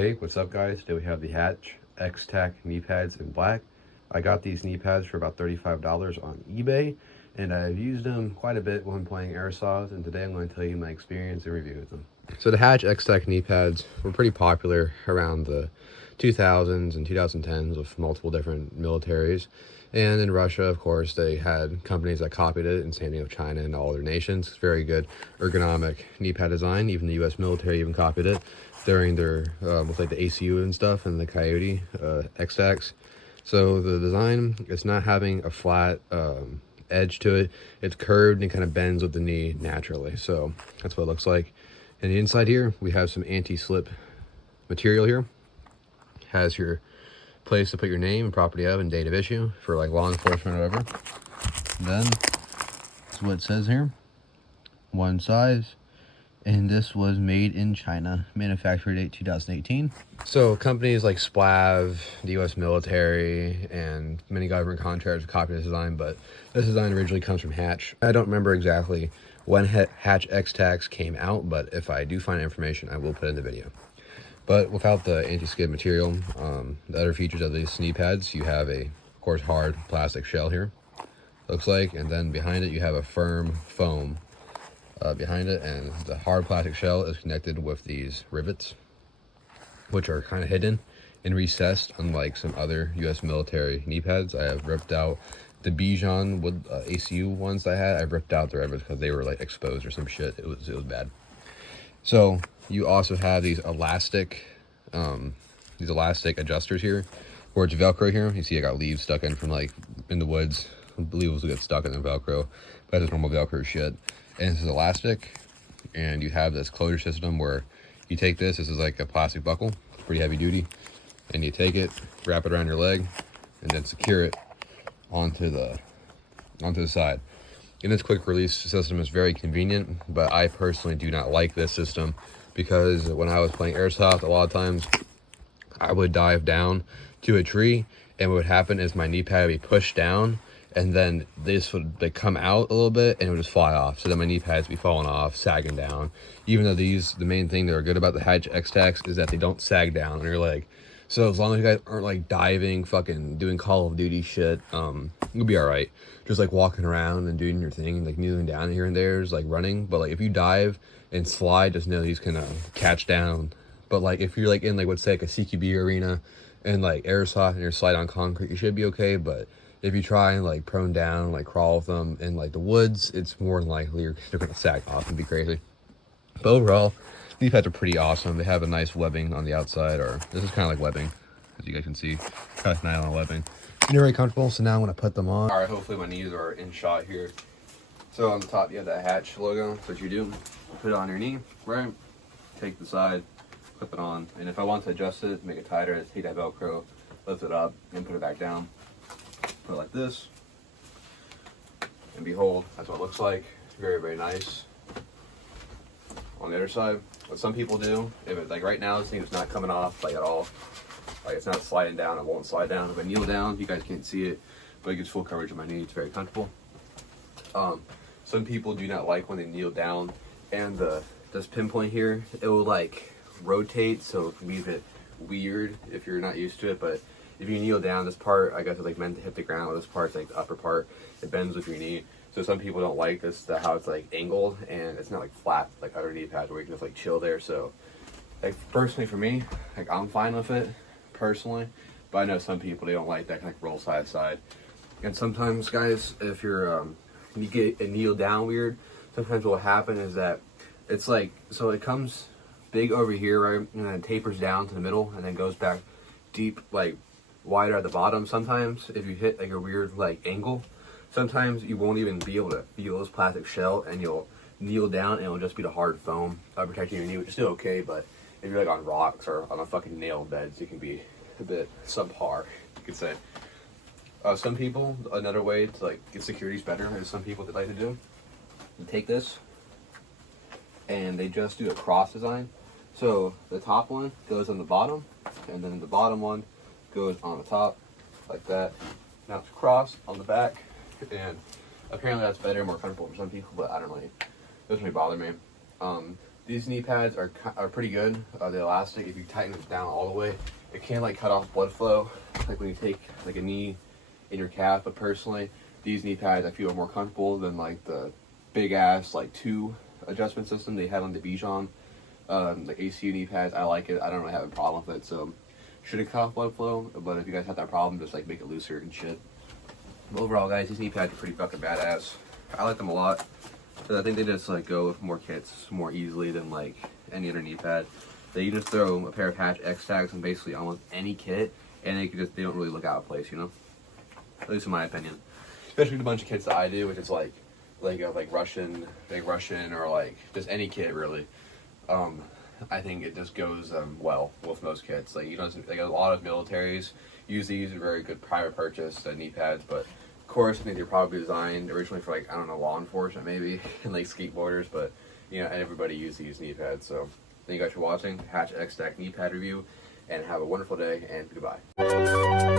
Hey, what's up guys? Today we have the Hatch XTAK knee pads in black. I got these knee pads for about $35 on eBay, and I've used them quite a bit when playing airsoft, and today I'm going to tell you my experience and review with them. So the Hatch XTAK knee pads were pretty popular around the 2000s and 2010s with multiple different militaries. And in Russia, of course, they had companies that copied it, and same thing with China and all other nations. It's very good ergonomic knee pad design. Even the US military even copied it during their, with like the ACU and stuff and the Coyote XTAKs. So the design, it's not having a flat edge to it. It's curved and kind of bends with the knee naturally. So that's what it looks like. And the inside here, we have some anti-slip material here. Has your place to put your name and property of and date of issue for like law enforcement or whatever. Then that's what it says here. One size. And this was made in China, manufacturer date 2018. So companies like Splav, the US military, and many government contractors copied this design, but this design originally comes from Hatch. I don't remember exactly when Hatch XTAKs came out, but if I do find information, I will put it in the video. But without the anti-skid material, the other features of these knee pads, you have a, of course, hard plastic shell here, looks like, and then behind it you have a firm foam behind it, and the hard plastic shell is connected with these rivets, which are kind of hidden and recessed, unlike some other US military knee pads. I have ripped out the Bijan wood ACU ones I had. I ripped out the rivets because they were like exposed or some shit. It was bad. So you also have these elastic adjusters here, where it's Velcro here. You see I got leaves stuck in from like in the woods. I believe it will get stuck in the Velcro, but it's normal Velcro shit. And this is elastic, and you have this closure system where you take this is like a plastic buckle. It's pretty heavy duty, and you take it, wrap it around your leg, and then secure it onto the side. And this quick release system is very convenient, but I personally do not like this system because when I was playing airsoft, a lot of times I would dive down to a tree, and what would happen is my knee pad would be pushed down, and then this would come out a little bit and it would just fly off. So then my knee pads would be falling off, sagging down. Even though the main thing that are good about the Hatch XTAKs is that they don't sag down on your leg. So as long as you guys aren't like diving, fucking doing Call of Duty shit, you'll be all right. Just like walking around and doing your thing, like kneeling down here and there is like running. But like if you dive and slide, just know these can catch down. But like if you're like in like, let's say like a CQB arena and like airsoft and you're sliding on concrete, you should be okay. But if you try and like prone down, like crawl with them in like the woods, it's more than likely they're gonna sag off and be crazy. But overall, these pads are pretty awesome. They have a nice webbing on the outside, or this is kind of like webbing, as you guys can see, kind of nylon webbing. And they're very comfortable. So now I'm gonna put them on. All right, hopefully my knees are in shot here. So on the top you have that Hatch logo. So what you do, put it on your knee, right? Take the side, clip it on, and if I want to adjust it, make it tighter, just take that Velcro, lift it up, and put it back down. Put it like this, and behold, that's what it looks like. Very, very nice. On the other side, what some people do, if it, like right now, this thing is not coming off like at all. Like it's not sliding down, it won't slide down. If I kneel down, you guys can't see it, but it gives full coverage of my knee. It's very comfortable. Some people do not like when they kneel down, and this pinpoint here, it will like rotate, so it can leave it weird if you're not used to it. But if you kneel down, this part, I guess, is like meant to hit the ground. This part's like the upper part. It bends with your knee. So some people don't like this, how it's like angled, and it's not like flat like other knee pads where you can just like chill there. So like personally for me, like I'm fine with it personally, but I know some people, they don't like that kind of roll side to side. And sometimes guys, if you're you get a kneel down weird, sometimes what will happen is that it's like, so it comes big over here, right, and then it tapers down to the middle and then goes back deep, like wider at the bottom. Sometimes if you hit like a weird like angle, sometimes you won't even be able to feel this plastic shell, and you'll kneel down and it'll just be the hard foam protecting your knee, which is still okay. But if you're like on rocks or on a fucking nail beds, it can be a bit subpar, you could say. Some people, another way to like get securities better is some people that like to do, you take this and they just do a cross design. So the top one goes on the bottom, and then the bottom one goes on the top, like that. Now it's crossed on the back, and apparently that's better, more comfortable for some people, but I don't really, it doesn't really bother me. These knee pads are pretty good. The elastic, if you tighten it down all the way, it can like cut off blood flow, like when you take like a knee in your calf. But personally, these knee pads I feel are more comfortable than like the big ass like 2 adjustment system they have on the Bijan. Like ACU knee pads, I like it. I don't really have a problem with it. So shouldn't cut off blood flow, but if you guys have that problem, just like make it looser and shit. But overall, guys, these knee pads are pretty fucking badass. I like them a lot. But I think they just like go with more kits more easily than like any other knee pad. They just throw a pair of Hatch XTAKs on basically almost any kit, and they don't really look out of place, you know. At least in my opinion. Especially with a bunch of kits that I do, which is like Russian, or like just any kit really. I think it just goes well with most kits. Like like a lot of militaries use these, very good private purchase knee pads, but of course I think they're probably designed originally for like, I don't know, law enforcement maybe, and like skateboarders, but you know, everybody uses these knee pads. So thank you guys for watching Hatch XTAK knee pad review, and have a wonderful day, and goodbye.